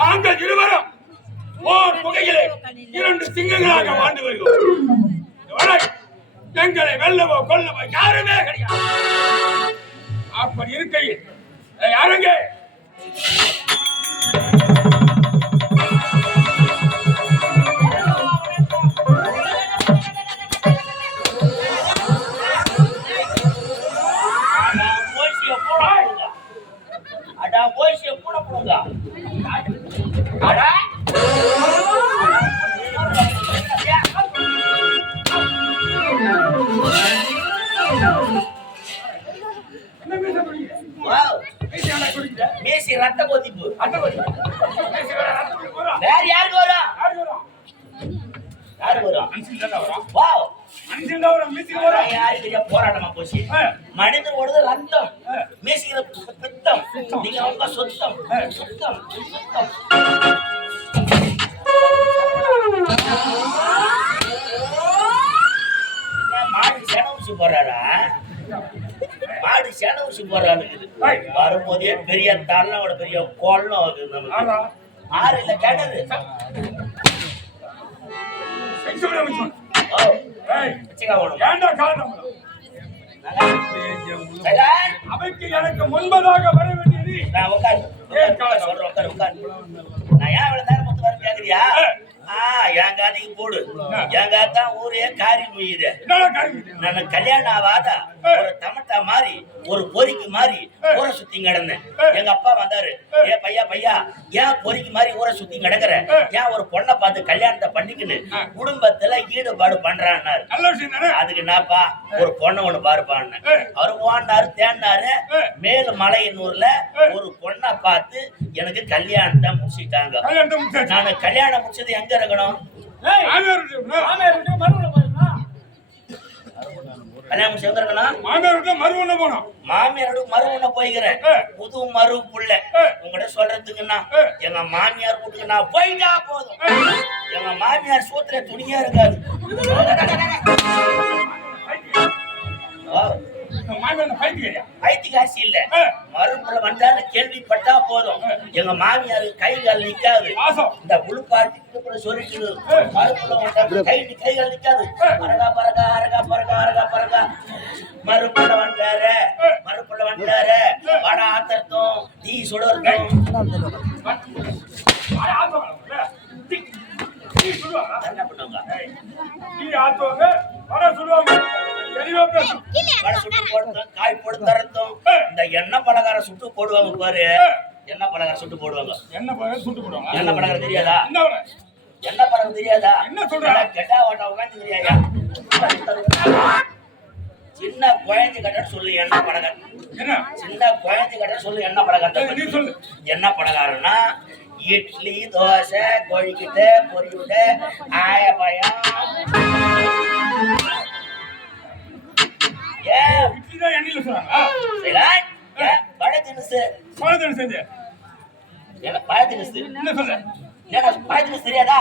நாங்கள் இருவரும் ஓர் புகையிலே இரண்டு சிங்கங்களாக வாழ்ந்து வருகிறோம். எங்களை வெல்லவோ கொல்லவோ யாருமே கிடையாது. அப்படி இருக்கையில் யாருங்க மேசி ரத்த கொதிப்பு வேற யாருக்கு வரும்? யாருக்கு வரும்? போராட்டமா போச்சு. மனிதன் ஓடுது ரத்தம், மேசிக்கிற பித்தம். நீங்க ரொம்ப சுத்தம் சுத்தம் சுத்தம். மாடு சேன ஊசி போடுறாரா? மாடு சேன ஊசி போடுறாரு. வரும்போதே பெரிய தள்ளோட பெரிய கோலம் ஆகுது. நமக்கு ஆறு இல்ல கேட்டது எனக்கு முன்பதாக வர வேண்டியது. நான் உட்காரு உட்காரு உட்காரு. நான் ஏன் இவ்வளவு நேரம் மொத்தம் வர கேக்குறியா? என் காதைக்கு போடு. என் காதான் ஊரே காரி முய்யுது. நான் கல்யாணம் ஆகாத ஒரு தமட்டா மாறி ஒரு பொறிக்கு மாறி ஊரை சுத்தி கிடந்தேன். எங்க அப்பா வந்தாரு. ஏ பையா பையா, ஏன் பொறிக்கு மாறி ஊரை சுத்தி கிடக்குற? ஏன் ஒரு பொண்ணை பார்த்து கல்யாணத்தை பண்ணிக்கின்னு குடும்பத்துல ஈடுபாடு பண்றான்னாரு. அதுக்கு நாப்பா ஒரு பொண்ணை ஒண்ணு பாருப்பான்னு அவரு ஓடினாரு தேடினாரு. மேலு மலையனூர்ல ஒரு பொண்ணை பார்த்து எனக்கு கல்யாணத்தை முடிச்சுட்டாங்க. நானு கல்யாணம் முடிச்சது எங்க இருக்கணும்? மாமியாரோட மருவனை போய்கிறேன். புது மரு புள்ள உங்கள்கிட்ட சொல்றதுக்குன்னா எங்க மாமியார் வீட்டுக்கு நான் போயிட்டா போதும். எங்க மாமியார் சூத்துல துணியா இருக்காது. பைத்தியக்காசி இல்ல, மருப்புல வந்தாரு கேள்விப்பட்டா போதும். எங்க மாமியாரு கை கால் நிக்காது. இந்த உளுப்பாட்டு சொல்லிட்டு மருப்புல வந்தாரு கை கால் நிக்காது. பரகா பரகா அரகா பரகா அரகா பரகா. மருப்புல வந்தாரு வட ஆத்தர்த்தம் தீ சுடர்த்தம். என்ன பண்ணுவாங்க? காய் போட்டு தரத்தும் இந்த எண்ணெய் பலகாரம் சுட்டு போடுவாங்க பாரு. எண்ணெய் பலகாரம் சுட்டு போடுவாங்க. எண்ணெய் பலகாரம் தெரியாதா? எண்ணெய் பலகாரம் தெரியாதா? என்ன சொல்ற? கெட்டா ஓட்ட உட்காந்து தெரியாதா? சின்ன குழந்தை கட்ட சொல்லு எண்ணெய் பலகாரம். சின்ன குழந்தை கட்ட சொல்லு எண்ணெய் பலகாரம். எண்ணெய் பலகாரம்னா இட்லி தோசை கொழுக்கிட்ட பொரியுட ஆயபயம். தெரியாதா?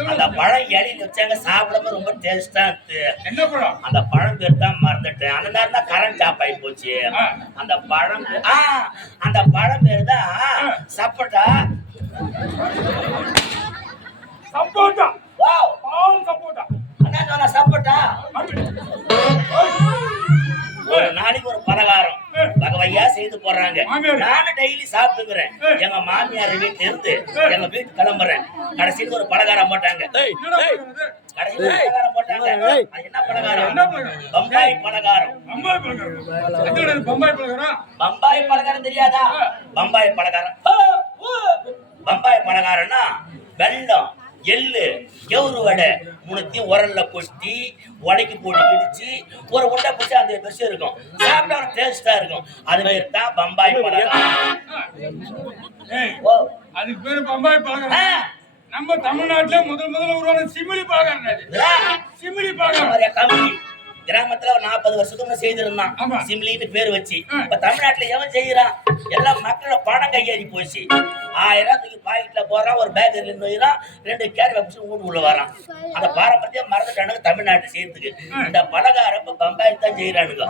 அந்த பழம் இலையில வச்சாங்க சாப்பிடாம ரொம்ப டேஸ்டா இருக்கு. அந்த பழம் பேர் தான் மறந்துட்டேன். அந்த நேரம் தான் கரண்ட் ஆஃப் ஆகி போச்சு. அந்த பழம் பேர் தான் சப்போட்டா. சப்போட்டா வாவ் பால் சப்போட்டா. அண்ணா சப்போட்டா. ஒரு நாளைக்கு ஒரு பலகாரம் வகையா செய்து போடுறாங்க. நானும் டெய்லி சாப்பிட்டுக்கிறேன். எங்க மாமியார் வீட்டுல இருந்து எங்க வீட்டு கிளம்புறேன். கடைசியில் ஒரு பலகாரம் போட்டாங்க. என்ன பலகாரம்? பம்பாய் பலகாரம். பம்பாய் பலகாரம் தெரியாதா? பம்பாய் பலகாரம்னா வெல்லம் எள்ளு எவுரு வடை முன்னத்தையும் உரல்ல கொட்டி உடைக்கு போட்டு பிடிச்சு ஒரு உண்டை பிடிச்சி அந்த பெருசு இருக்கும். சாப்பிட்டா டேஸ்டா இருக்கும். அது மாதிரி தான் பம்பாய் பலகாரம். அதுக்கு பேரு பம்பாய் பலகாரம். நம்ம தமிழ்நாட்டுல முதல்ல உருவான சிமிலி பாகம் சிமிலி பாகம் கம்பெனி கிராமத்துல ஒரு 40 வருஷத்துக்கு முன்ன செய்திருந்தான் சிம்லின்னு பேர் வச்சு. இப்ப தமிழ்நாட்டுல எவன் செய்யறான்? எல்லாம் மக்களோட பணம் கையேறி போச்சு. 1000 தூக்கி பாக்கெட்ல போறான், ஒரு பேக்கரில நோயிறான், 2 கேரி வச்சு வீட்டுக்குள்ள வரான். அந்த பாரம்பரியம் மறந்துட்டானுங்க தமிழ்நாட்டு செய்யறதுக்கு. இந்த பலகாரம் பம்பாயில் தான் செய்யறானுங்க.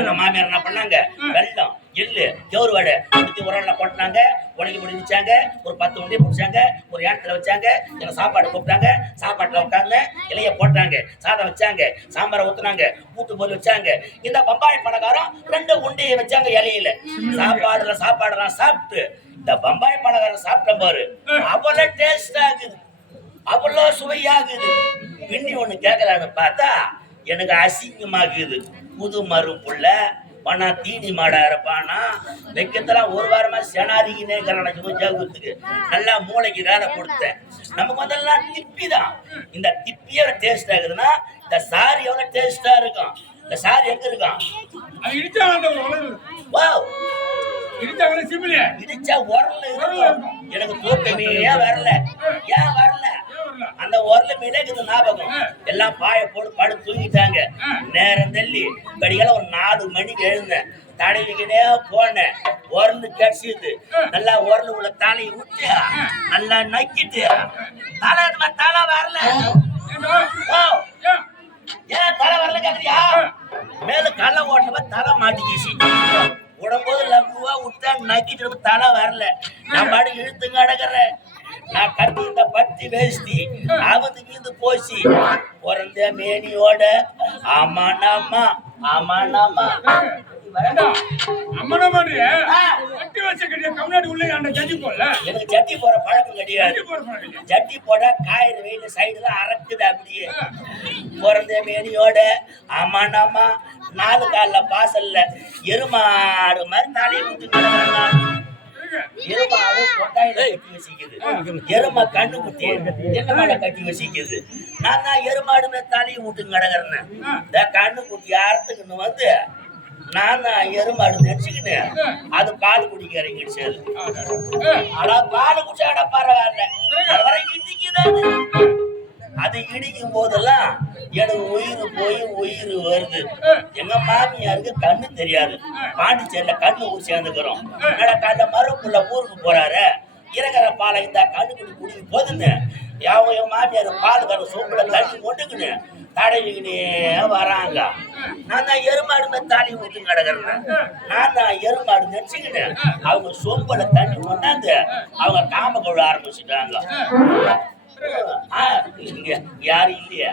எங்க மாமியார் என்ன பண்ணாங்க, வெள்ளம் எள்ளு கவுரு வடை குடுத்தி உரல்ல கொட்டினாங்க, உடக்கி முடிச்சாங்க, ஒரு 10 உண்டியை பிடிச்சாங்க, ஒரு ஏனத்துல வச்சாங்க, எங்க சாப்பாடு கூப்பிட்டாங்க, சாப்பாட்டுல உட்காந்து இலைய போட்டாங்க, சாதம் வச்சாங்க, சாம்பாரை ஊத்துனாங்க, ஊத்து போல் வச்சாங்க. இந்த பம்பாய் பலகாரம் 2 உண்டியை வச்சாங்க இலையில. சாப்பாடுலாம் சாப்பிட்டு இந்த பம்பாய் பலகாரம் சாப்பிட்ட பாரு, அவ்வளவு டேஸ்ட் ஆகுது, அவ்வளவு சுவையாகுது. பின்னி ஒண்ணு கேட்கலான்னு பார்த்தா எனக்கு அசிங்கமாகுது. புது மறுப்புள்ள பணா தீனி மாடா இருப்பானா வைக்கத்தெல்லாம் ஒரு வாரமா செனாதிக்கினே ஜாகுத்துக்கு நல்லா மூளைக்கு வேலை கொடுத்தேன். நமக்கு வந்தெல்லாம் திப்பி தான். இந்த திப்பியே டேஸ்ட் ஆகுதுன்னா இந்த சாரி எவ்வளவு டேஸ்டா இருக்கும். இந்த சாரி எங்க இருக்கான்? இடிச்சா உரல் இருக்கும். எனக்கு தூக்கமே வரல. ஏன் வரல? அந்த உரல மிளகுது ஞாபகம். எல்லாம் பாய போட்டு படு தூங்கிட்டாங்க. நேரம் தள்ளி கடிகால ஒரு 4 மணிக்கு எழுந்தேன். தடவிக்கிட்டே போனேன். உரல் கடிச்சிது. நல்லா உரல் உள்ள தலையை விட்டு நல்லா நக்கிட்டு தலை வரல. ஏன் தலை வரல கேக்குறியா? மேல கள்ள ஓட்டமா தலை மாட்டிக்கிச்சு. உடம்போது லகுவா விட்டா நக்கிட்டு தலை வரல. நான் பாடு இழுத்துங்க அடக்குறேன். நான் கட்டி இந்த பட்டி வேஸ்டி அவந்து மீந்து போச்சு. பிறந்த மேனியோட ஆமாண்ணாமா ஆமாண்ணாமா எனக்கு ஜட்டி போற பழக்கம் கிடையாது. ஜட்டி போட காயிறு வெயில சைடுல அறக்குது. அப்படியே பிறந்த மேனியோட ஆமாண்ணாமா 4 கால்ல பாசல்ல எருமாடு மாதிரி தலையை விட்டு எருமாடு கொட்டாயில கட்டி வசிக்குது. எருமா கண்ணு குட்டி என்ன மேல கட்டி வசிக்குது. நான் தான் எருமாடு மேல தலையை விட்டு கிடக்குறேன். இந்த கண்ணு குட்டி யாரத்துக்குன்னு வந்து நான் தான் எருமாடு நடிச்சுக்கின்னு அது பால் குடிக்க இறங்கிடுச்சு. ஆனா பால் குடிச்சாட பரவாயில்ல, அது இடிக்கும் போதெல்லாம் எனக்கு உயிர் வருது. எங்க மாமியாருக்கு கண்ணு தெரியாது. பாண்டிச்சேரியில கண்ணு ஊர் சேர்ந்துக்கிறோம். கண்ண மறுப்புள்ள ஊருக்கு போறாரு. இறங்குற பாலை இந்த கண்ணு குடிக்க போதுன்னு என் மாமியார் பால் கரை சோப்புல தண்ணி கொண்டுக்குன்னு தடவிக்கினே வராங்க. நான் தான் எருமாடு மேல தாலி ஊட்டி கிடக்குறேன். நான் தான் எருமாடு நினைச்சுக்கின்னு அவங்க சொம்புல தண்ணி கொண்டாந்து அவங்க காம கொள்ள ஆரம்பிச்சுட்டாங்க. யாரும் இல்லையா?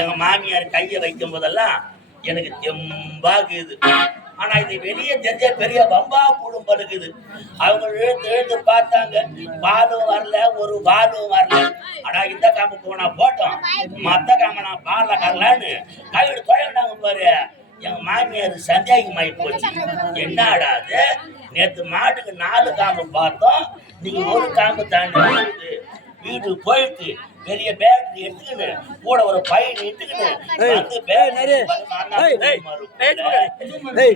எங்க மாமியார் கைய வைக்கும் போதெல்லாம் எனக்கு தெம்பாகுது. ஆனா இது வெளியே தெரிஞ்ச பெரிய பம்பா கூடும் படுக்குது. அவங்க எழுந்து பார்த்தாங்க, பாலும் வரல, ஒரு பாலும் வரல. ஆனா இந்த காம்பு போனா போட்டோம், மத்த காம நான் பால்ல கரலான்னு கையோடு தொலைண்டாங்க பாரு. எங்க மாமியார் சந்தேகமாயி போச்சு. என்னடா அது, நேத்து மாட்டுக்கு 4 காம்பு பார்த்தோம், நீங்க ஒரு காம்பு தாண்டி வீட்டுக்கு போயிட்டு வெளிய பேட்டரி எடுத்துக்கின்னு கூட ஒரு பையன் எடுத்துக்கின்னு வந்து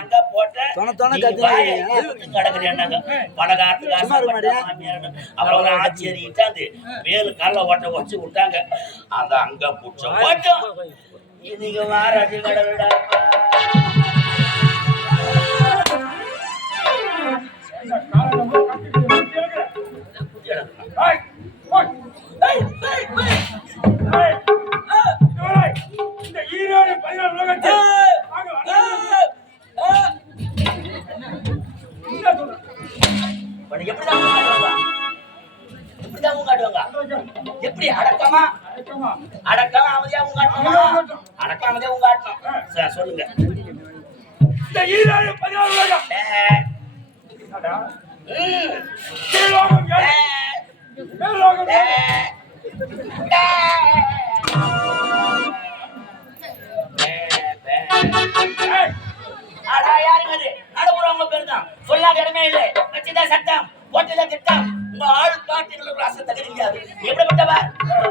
அங்க போட்டேன் கிடக்குறேன்னாங்க. பலகாரத்துக்கு அப்புறம் ஒரு ஆச்சேரி இட்டாந்து மேலு கல்ல ஓட்ட வச்சு விட்டாங்க. அந்த அங்க புடிச்ச ஓட்டம் இன்னைக்கு மாறாட்டி கடவுடா. இந்த ஈரோடு 14 உலகத்தில் எப்படி அடக்கமா அமைதியா உங்க ஆட்டம் சொல்லுங்க. இந்த ஈரோடு 14 உலகம் சொல்லாத இடமே இல்லை. வச்சுதான் சட்டம், போட்டுதான் திட்டம். உங்க ஆள் பாட்டுகளுக்கு ராச தகுதி கிடையாது. எப்படிப்பட்டவர்?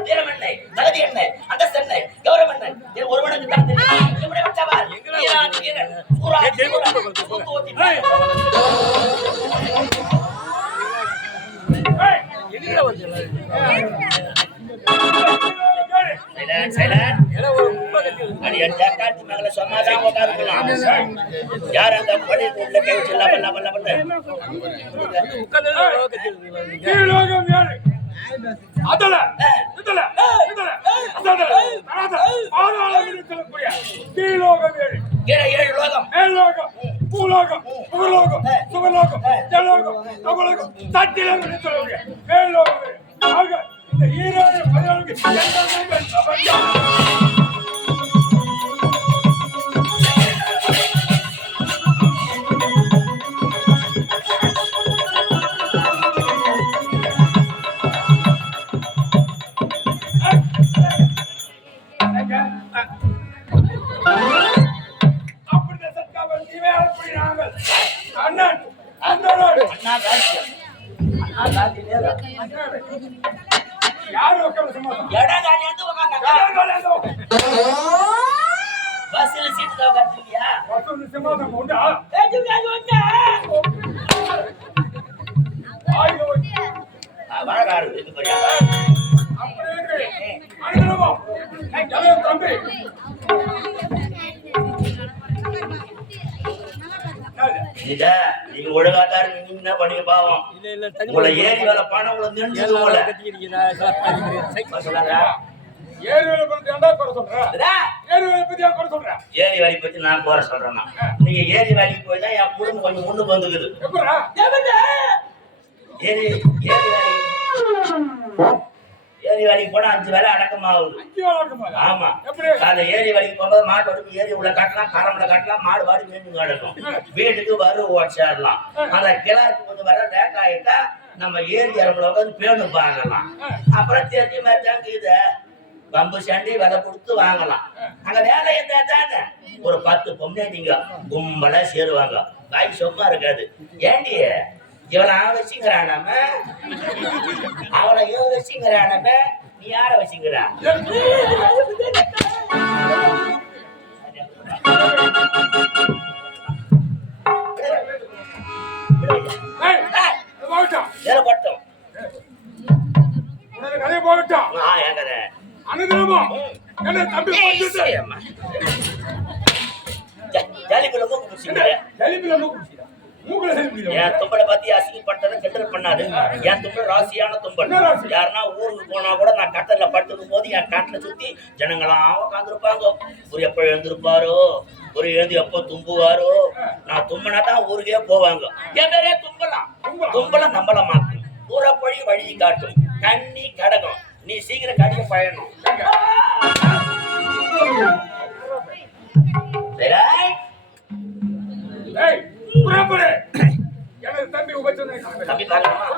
வீரம் என்ன, தகுதி என்ன, அந்தஸ்து என்ன, கௌரவம் என்ன, ஒருவனுக்கு தான் தெரியும். எப்படிப்பட்டவர்? வீரன், சூரா, சைலண்ட் சைலண்ட் அது என் ஜாக்காத்து மகளை சொன்னாதான் உட்காந்துக்கலாம் யார் அந்த பள்ளிக்கு உள்ள கை வச்சு எல்லாம் பண்ண கீழோகம் ஏழு அதல இதல இதல அதல ஆனாலும் சொல்லக்கூடிய கீழோகம் ஏழு கீழே 7 லோகம் மேல்லோகம் பூலோகம் புகலோகம் சுகலோகம் ஜலோகம் தவலோகம் தட்டிலோகம் என்று சொல்லக்கூடிய மேல்லோகம் ஏழு. ஆக இந்த ஈரோடு பதினாலுக்கு அண்ணன் அண்ணனோடு அண்ணா ராஜ்யம் அண்ணா ராஜ்யம் யாரும் உட்கார சமாதானம் எடா காலி வந்து உட்கார்ந்தாங்க பஸ்ல சீட் தான் உட்கார்ந்தியா சமாதானம் உண்டா ஏஜு வந்தா ஆயோ வாழகாரு இது போறியா அப்படியே அண்ணனவா ஜலோ தம்பி இதா நீங்க ஒழுங்காதான் நீங்க என்ன பண்ணீங்க பாவம் உங்களை ஏறி வேலை பணம் உங்களை நின்று உங்களை சொல்லாதா ஏரி வேலை பத்தி ஏன்டா குறை சொல்ற ஏரி வேலை பத்தி ஏன் குறை சொல்ற ஏரி வேலையை பத்தி நான் போற சொல்றேன்னா நீங்க ஏரி வேலைக்கு போய் தான் என் குடும்பம் கொஞ்சம் முன்னுக்கு வந்துக்குது எப்படா ஏரி ஏரி வேலை ஏரி வேலைக்கு போனா 5 வேலை அடக்கமாகுது 5 வேலை இருக்குமா ஆமா எப்படி அந்த ஏரி வேலைக்கு போகும்போது மாட்டு வரைக்கும் ஏரி உள்ள கட்டலாம் கரம்புல கட்டலாம் மாடு வாடி மீண்டும் கிடக்கும் வீட்டுக்கு வரு ஓடிச்சிடலாம் அந்த கிளருக்கு கொஞ்சம் வர லேட் ஆகிட்டா நம்ம ஏரி அரம்புல உட்காந்து பேணு பார்க்கலாம் அப்புறம் தெரிஞ்சு மாதிரி இதை பம்பு சண்டி விலை கொடுத்து வாங்கலாம் அங்க வேலை இருந்தா தானே ஒரு 10 பொம்மைங்க கும்பலா சேருவாங்க வாய் சும்மா இருக்காது ஏண்டி இவனை வச்சுங்கிறானாம அவளை வச்சுங்கிறானாம நீ யார வச்சுங்கிறா பட்டம் கதையை போகட்டும் என் கதை அனுகிரகமா என்ன தம்பி ஜாலிக்குள்ள மூக்கு பிடிச்சிங்க ஜலிபில மூக்குல மூக்குல ஜலிபில என் தும்பலை பத்தி அசிங்கப்பட்டதை கிண்டல் பண்ணாது என் தும்பல் ராசியான தும்பல் யாருன்னா ஊருக்கு போனா கூட நான் கட்டல படுத்துக்கும் போது என் காட்டுல சுத்தி ஜனங்களாம் உட்காந்துருப்பாங்க ஒரு எப்ப எழுந்திருப்பாரோ ஒரு எழுந்து எப்போ தும்புவாரோ நான் தும்பினா தான் ஊருக்கே போவாங்க என் பேரே தும்பலாம் தும்பல நம்பல மாக்கும் ஊரப்பொழி வழி காட்டும் கண்ணி கடகம் நீ சீக்கிரம் கடிக்க பயணம் ஏய் புறப்படு எனது தம்பி உபச்சனை தம்பி பார்க்கணுமா